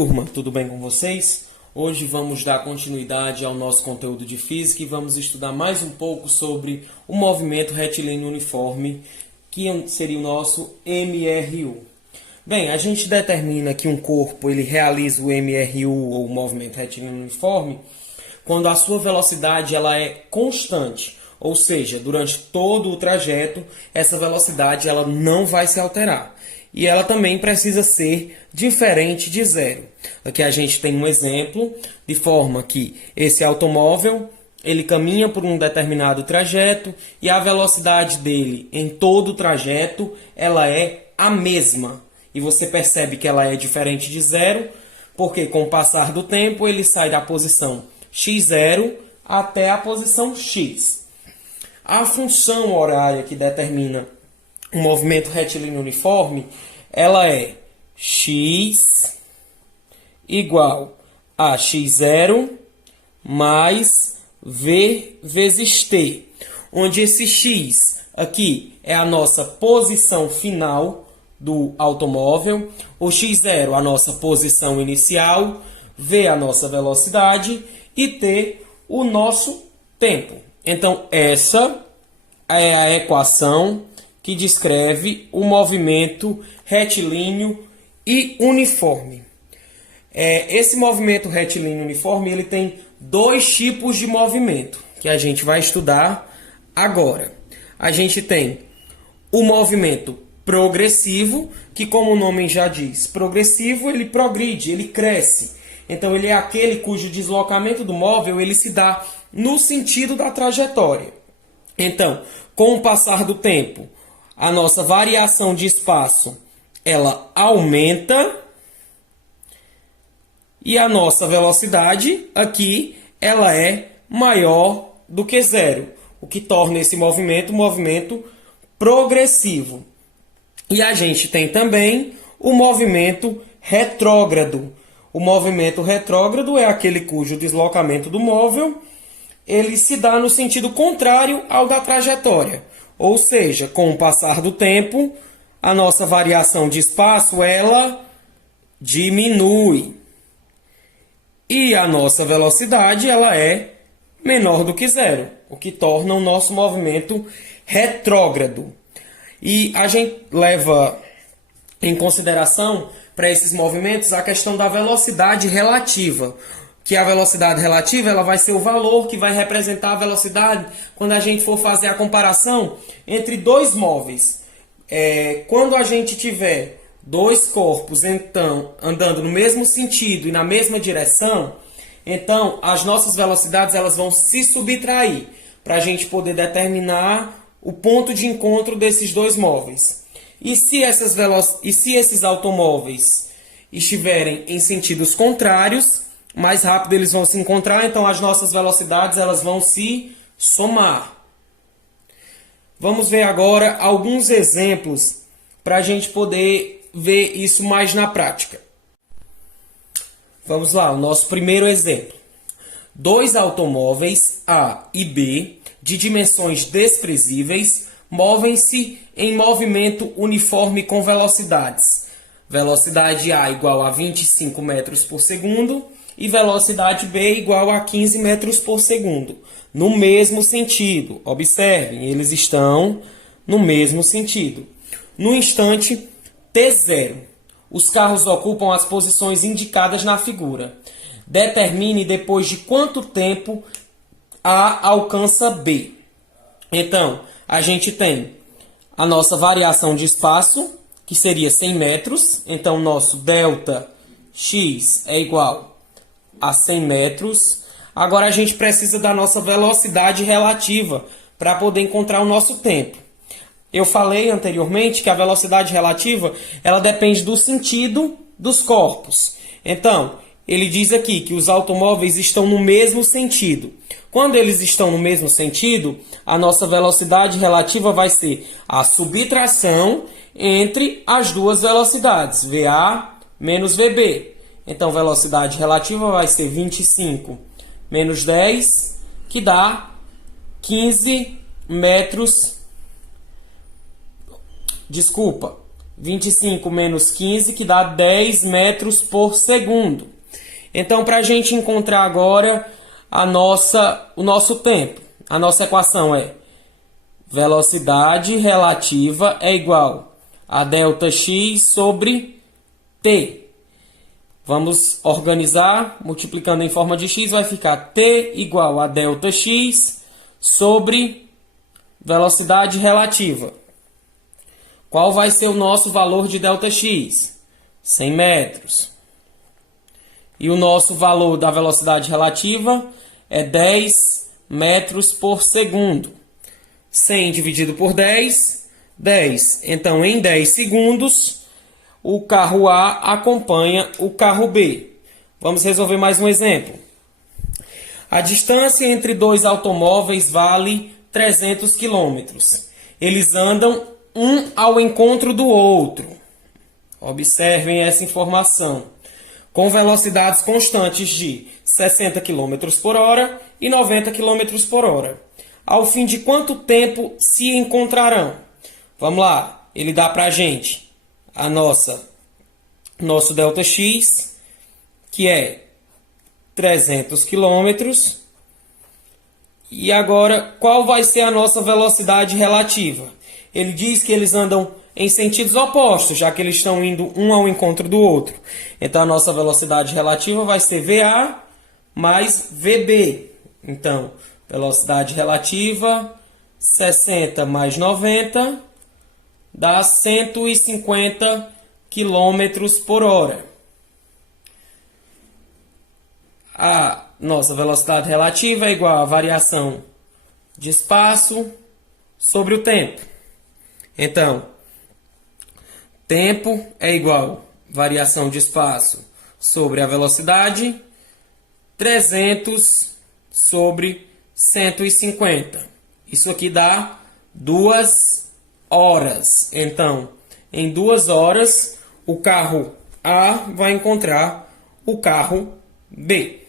turma, tudo bem com vocês? Hoje vamos dar continuidade ao nosso conteúdo de física e vamos estudar mais um pouco sobre o movimento retilíneo uniforme, que seria o nosso MRU. Bem, a gente determina que um corpo ele realiza o MRU, ou movimento retilíneo uniforme, quando a sua velocidade ela é constante, ou seja, durante todo o trajeto, essa velocidade ela não vai se alterar. E ela também precisa ser diferente de zero. Aqui a gente tem um exemplo, de forma que esse automóvel ele caminha por um determinado trajeto e a velocidade dele em todo o trajeto ela é a mesma. E você percebe que ela é diferente de zero, porque com o passar do tempo ele sai da posição x0 até a posição x. A função horária que determina o movimento retilíneo uniforme, ela é x igual a x0 mais v vezes t, onde esse x aqui é a nossa posição final do automóvel, o x0 a nossa posição inicial, v a nossa velocidade e t o nosso tempo. Então, essa é a equação que descreve o movimento retilíneo e uniforme. Esse movimento retilíneo uniforme ele tem dois tipos de movimento que a gente vai estudar agora. A gente tem o movimento progressivo, que como o nome já diz, progressivo ele progride, ele cresce. Então ele é aquele cujo deslocamento do móvel ele se dá no sentido da trajetória. Então, com o passar do tempo, a nossa variação de espaço ela aumenta e a nossa velocidade aqui ela é maior do que zero, o que torna esse movimento um movimento progressivo. E a gente tem também o movimento retrógrado. O movimento retrógrado é aquele cujo deslocamento do móvel ele se dá no sentido contrário ao da trajetória. Ou seja, com o passar do tempo, a nossa variação de espaço ela diminui. E a nossa velocidade ela é menor do que zero, o que torna o nosso movimento retrógrado. E a gente leva em consideração para esses movimentos a questão da velocidade relativa, que a velocidade relativa ela vai ser o valor que vai representar a velocidade quando a gente for fazer a comparação entre dois móveis. Quando a gente tiver dois corpos então andando no mesmo sentido e na mesma direção, então as nossas velocidades elas vão se subtrair para a gente poder determinar o ponto de encontro desses dois móveis. E se esses automóveis estiverem em sentidos contrários, mais rápido eles vão se encontrar, então as nossas velocidades elas vão se somar. Vamos ver agora alguns exemplos para a gente poder ver isso mais na prática. Vamos lá, o nosso primeiro exemplo. Dois automóveis A e B, de dimensões desprezíveis, movem-se em movimento uniforme com velocidades. Velocidade A igual a 25 metros por segundo e velocidade B igual a 15 metros por segundo. No mesmo sentido. Observem, eles estão no mesmo sentido. No instante T0, os carros ocupam as posições indicadas na figura. Determine depois de quanto tempo A alcança B. Então, a gente tem a nossa variação de espaço, que seria 100 metros. Então, nosso delta x é igual a 100 metros. Agora, a gente precisa da nossa velocidade relativa para poder encontrar o nosso tempo. Eu falei anteriormente que a velocidade relativa ela depende do sentido dos corpos. Então, ele diz aqui que os automóveis estão no mesmo sentido. Quando eles estão no mesmo sentido, a nossa velocidade relativa vai ser a subtração entre as duas velocidades, VA menos VB. Então, velocidade relativa vai ser 25 menos 10, que dá 15 metros... 25 menos 15, que dá 10 metros por segundo. Então, para a gente encontrar agora o nosso tempo, a nossa equação é velocidade relativa é igual a ΔX sobre T. Vamos organizar, multiplicando em forma de x, vai ficar T igual a ΔX sobre velocidade relativa. Qual vai ser o nosso valor de ΔX? 100 metros. E o nosso valor da velocidade relativa é 10 metros por segundo. 100 dividido por 10, 10. Então, em 10 segundos, o carro A acompanha o carro B. Vamos resolver mais um exemplo. A distância entre dois automóveis vale 300 km. Eles andam um ao encontro do outro. Observem essa informação. Com velocidades constantes de 60 km por hora e 90 km por hora. Ao fim de quanto tempo se encontrarão? Vamos lá, ele dá para a gente nosso ΔX, que é 300 km. E agora, qual vai ser a nossa velocidade relativa? Ele diz que eles andam em sentidos opostos, já que eles estão indo um ao encontro do outro. Então, a nossa velocidade relativa vai ser VA mais VB. Então, velocidade relativa, 60 mais 90, dá 150 km por hora. A nossa velocidade relativa é igual à variação de espaço sobre o tempo. Então, tempo é igual a variação de espaço sobre a velocidade, 300 sobre 150. Isso aqui dá 2 horas. Então, em 2 horas, o carro A vai encontrar o carro B.